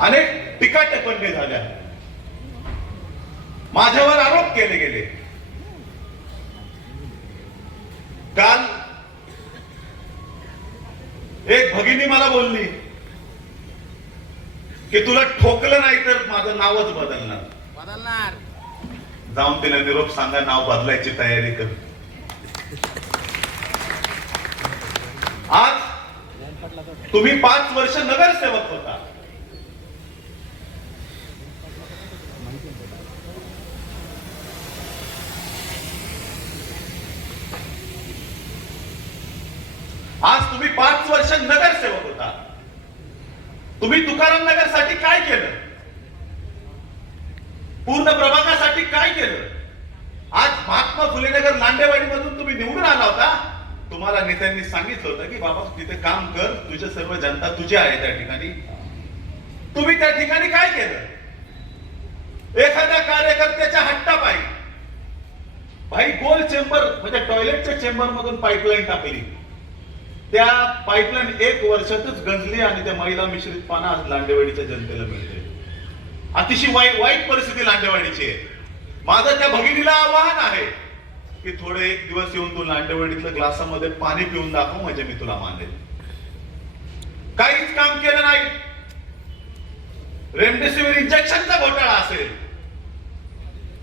अनेक टीका टिप्पणी झाल्या, माझ्यावर आरोप केले गेले। काल एक भगिनी मला बोलली की तुला ठोकलं नाही तर माझं नावच बदलणार। जाऊन तिला निरोप सांगा, नाव बदलायची तयारी कर। आज तुम्ही 5 वर्ष नगरसेवक होता, आज तुम्ही 5 वर्ष नगरसेवक होता, तुम्ही तुकाराम नगरसाठी काय केलं, पूर्ण प्रभागासाठी काय केलं? आज महात्मा फुले नगर लांडेवाडी मधून तुम्ही निवडून आला होता, तुम्हाला नेत्यांनी सांगितलं होतं की बाबा तिथे काम कर, तुझे सर्व जनता तुझी आहे त्या ठिकाणी। तुम्ही त्या ठिकाणी काय केलं? एखाद्या कार्यकर्त्याच्या हट्टापायी भाई गोल चेंबर म्हणजे टॉयलेटच्या चेंबर मधून पाईपलाईन टाकली, त्या पाईपलाईन 1 वर्षातच गंजली आणि त्या महिला मिश्रित पाना आज लांडेवाडीच्या जनतेला मिळते। अतिशय वाईट परिस्थिती लांडेवाडीची आहे। माझं त्या भगिनीला आवाहन आहे की थोडे 1 दिवस येऊन तू लांडेवाडीतल्या ग्लासामध्ये पाणी पिऊन दाखव, म्हणजे मी तुला मानेल। काहीच काम केलं नाही। रेमडेसिवीर इंजेक्शनचा घोटाळा असेल,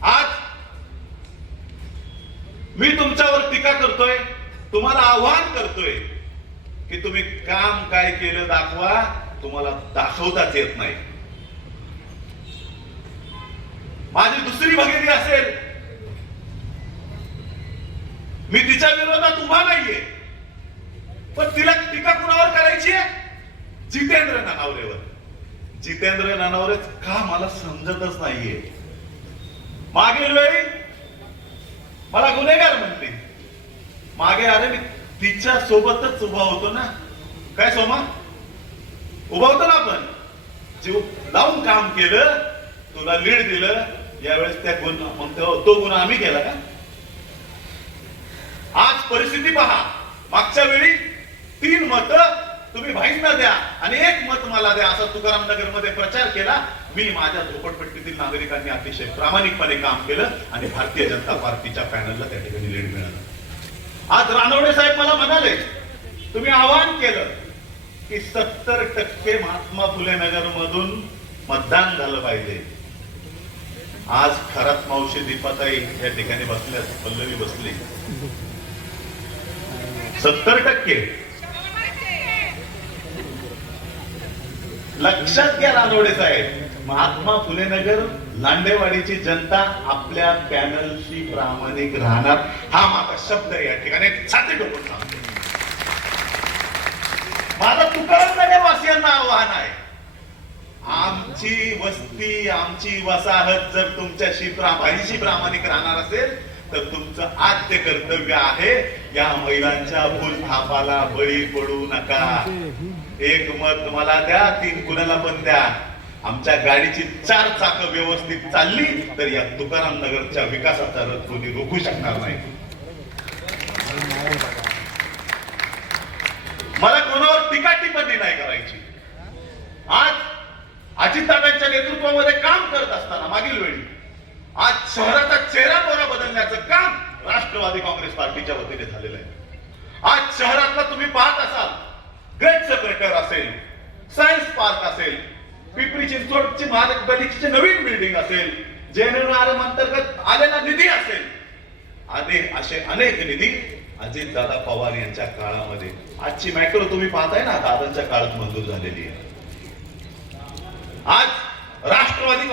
आज मी तुमच्यावर टीका करतोय, तुम्हाला आवाहन करतोय की तुम्ही काम काय केलं दाखवा, तुम्हाला दाखवताच येत नाही। माझी दुसरी भगिनी असेल, मी तिच्या विरोधात उभा नाहीये, पण तिला टीका कुणावर करायची आहे? जितेंद्र नानावरेवर। जितेंद्र नानावरेच का मला समजतच नाहीये। मागील वेळी मला गुन्हेगार म्हणते, मागे अरे मी तिच्या सोबतच उभा होतो ना, काय सोमा उभा होतो ना आपण, जीव लावून काम केलं, तुला लीड दिलं, यावेळेस त्या गुन्हा मग तो गुन्हा आम्ही केला का? आज परिस्थिती पहा, मागच्या वेळी 3 मत तुम्ही भाईंना द्या आणि 1 मत मला द्या असा तुकाराम नगर मध्ये प्रचार केला। मी माझ्या झोपडपट्टीतील नागरिकांनी अतिशय प्रामाणिकपणे काम केलं आणि भारतीय जनता पार्टीच्या पॅनलला त्या ठिकाणी लीड मिळालं। आज रानवडे साहेब मला म्हणाले, तुम्ही आवाहन केलं की 70% महात्मा फुले नगर मधून मतदान झालं पाहिजे। आज खरात मावशी दीपाताई या ठिकाणी बसल्या, पल्लवी बसली, 70%। लक्षात घ्या रानवडे साहेब, महात्मा फुले नगर लांडेवाडीची जनता आपल्या पॅनलशी प्रामाणिक राहणार, हा माझा शब्द या ठिकाणी छाती ठोकून सांगतो। माझं तुकाराम नगर वासियांना आव्हान आहे, आमची वस्ती, आमची वसाहत जर तुमच्याशी भाईशी प्रामाणिक राहणार असेल तर तुमचं आद्य कर्तव्य आहे या महिलांच्या भूलथापाला बळी पडू नका। 1 मत मला द्या, 3 कुणाला पण द्या। आमच्या गाडीची 4 चाकं व्यवस्थित चालली तर या तुकाराम नगरच्या विकासाचा रथ कोणी रोखू शकणार नाही। मला कोणावर टीका टिप्पणी नाही करायची। आज अजितदादांच्या नेतृत्वामध्ये काम करत असताना मागील वेळी आज शहराचा चेहरा मोहरा बदलण्याचं काम राष्ट्रवादी काँग्रेस पार्टीच्या वतीने झालेलं आहे। आज शहरातला तुम्ही पाहत असाल, ग्रेट सेपरेटर असेल, सायन्स पार्क असेल, पिंपरी चिंचवडची महानगरपालिकेची नवीन बिल्डिंग असेल, जेएनएनआरएम अंतर्गत आलेला निधी असेल, असे अनेक निधी अजितदादा पवार यांच्या काळामध्ये, आजची मेट्रो तुम्ही पाहताय ना, दादांच्या काळात मंजूर झालेली आहे। आज राष्ट्रवादी